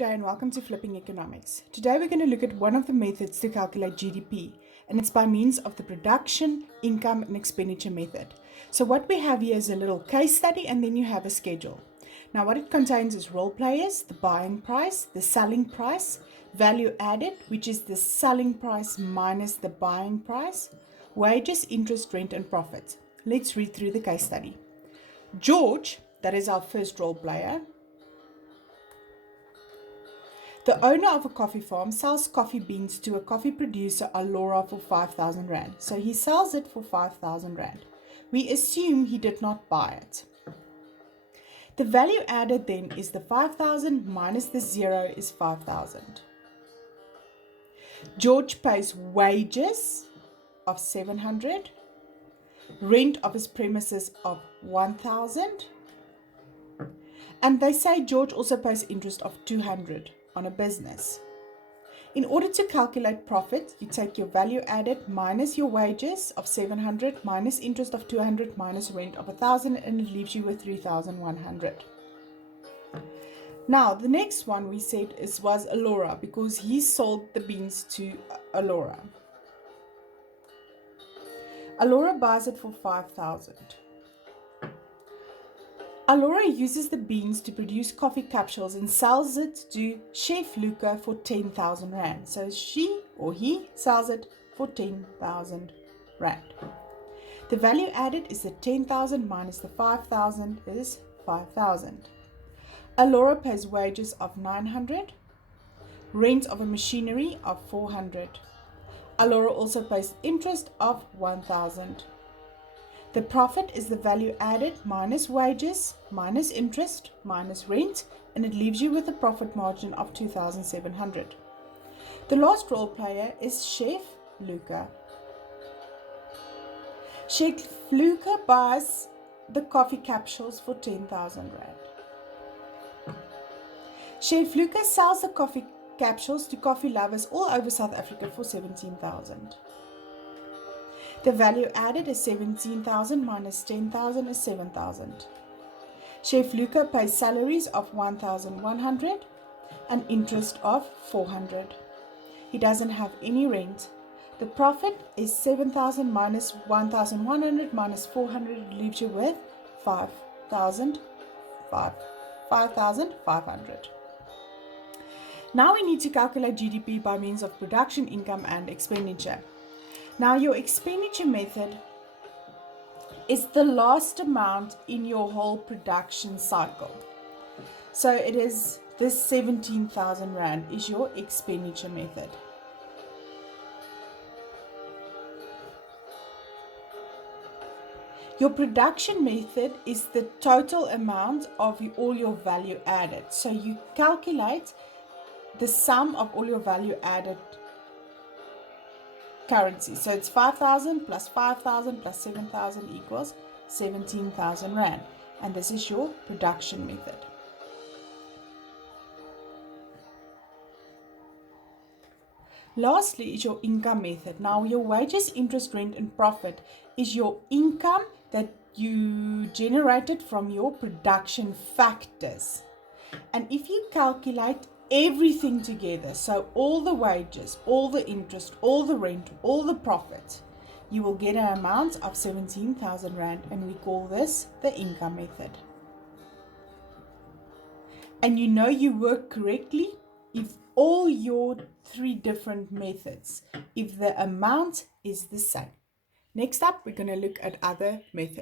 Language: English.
Day and welcome to Flipping Economics. Today we're going to look at one of the methods to calculate GDP, and it's by means of the production, income and expenditure method. So what we have here is a little case study and then you have a schedule. Now what it contains is role players, the buying price, the selling price, value added, which is the selling price minus the buying price, wages, interest, rent and profit. Let's read through the case study. George, that is our first role player, the owner of a coffee farm sells coffee beans to a coffee producer, Alora, for 5,000 Rand. So he sells it for 5,000 Rand. We assume he did not buy it. The value added then is the 5,000 minus the 0 is 5,000. George pays wages of 700, rent of his premises of 1,000, and they say George also pays interest of 200 on a business. In order to calculate profit, you take your value added minus your wages of 700 minus interest of 200 minus rent of 1,000 and it leaves you with 3,100. Now the next one we said was Alora because he sold the beans to Alora. Alora buys it for 5,000. Alora uses the beans to produce coffee capsules and sells it to Chef Luca for 10,000 Rand. So she or he sells it for 10,000 Rand. The value added is the 10,000 minus the 5,000 is 5,000. Alora pays wages of 900, rent of a machinery of 400. Alora also pays interest of 1,000. The profit is the value added minus wages, minus interest, minus rent, and it leaves you with a profit margin of 2,700. The last role player is Chef Luca. Chef Luca buys the coffee capsules for 10,000 Rand. Chef Luca sells the coffee capsules to coffee lovers all over South Africa for 17,000. The value added is 17,000 minus 10,000 is 7,000. Chef Luca pays salaries of 1,100 and interest of 400. He doesn't have any rent. The profit is 7,000 minus 1,100 minus 400 leaves you with 5,500. Now we need to calculate GDP by means of production, income and expenditure. Now your expenditure method is the last amount in your whole production cycle. So it is this 17,000 Rand is your expenditure method. Your production method is the total amount of all your value added. So you calculate the sum of all your value added currency. So it's 5,000 plus 5,000 plus 7,000 equals 17,000 Rand. And this is your production method. Lastly is your income method. Now your wages, interest, rent and profit is your income that you generated from your production factors. And if you calculate everything together, so all the wages, all the interest, all the rent, all the profit, you will get an amount of 17,000 Rand, and we call this the income method. And you know you work correctly if all your three different methods, if the amount is the same. Next up, we're going to look at other methods.